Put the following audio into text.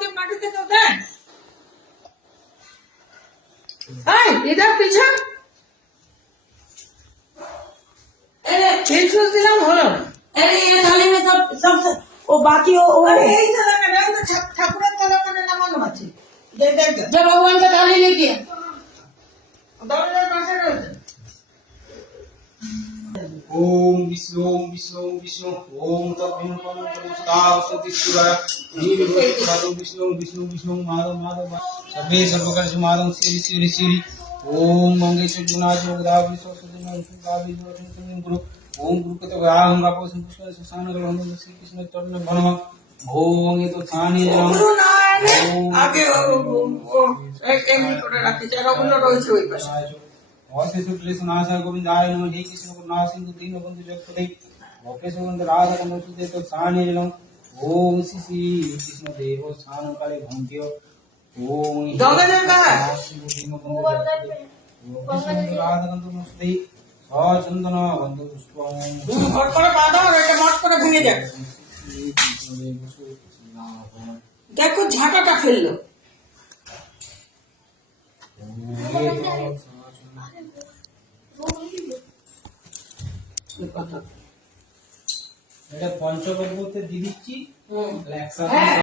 के माटी दे तो दे इधर पीछे तीन दिला হলো अरे ये थाली में सब वो बाकी वो अरे এই জায়গা না তো ঠাকুরের তলা করে নামানো আছে দেখ দেখ जब भगवान का थाली लेके দরজার পাশে রয়েছে ओम विष्णु ओम विष्णु ओम विष्णु ओम तत्विन परम नमस्कार सती शिवाय नील विष्णु विष्णु विष्णु विष्णु माधव माधव सर्वे सर्वकर समाधम श्री श्री श्री ओम मंगे चुनाज योगदावि सरस्वती नमस्कार जोतिन गुरु ओम गुरु कत गाहं बापो संपुष्ण सुसान गलम श्री कृष्ण चरण भनम ओम ये तो थाने ওগুলো না এনে আগে এমনি করে রাখতে চাই ওগুলো রয়েছে ওই পাশে औसे सुक्ले सुनासा गोविंदाय नमः हे कृष्ण करुणा सिंधु दीन बंधु जगत्पते गोपेश गोविंद राधा कन्द सुते तो साने लम ओम श्री कृष्ण देव स्थान काले भंग्यो ओम गंगाजल कहाँ है? दीन बंधु जगत्पते गोपेश गोविंद राधा कन्द सुते सचंदन बंधु पुष्पम ঘট করে বাঁধো আর এটা মট করে ভেঙে যাক দেখো ঝাঁটাটা ফেললো এটা পঞ্চগড়তে দিয়ে দিচ্ছি একসাথে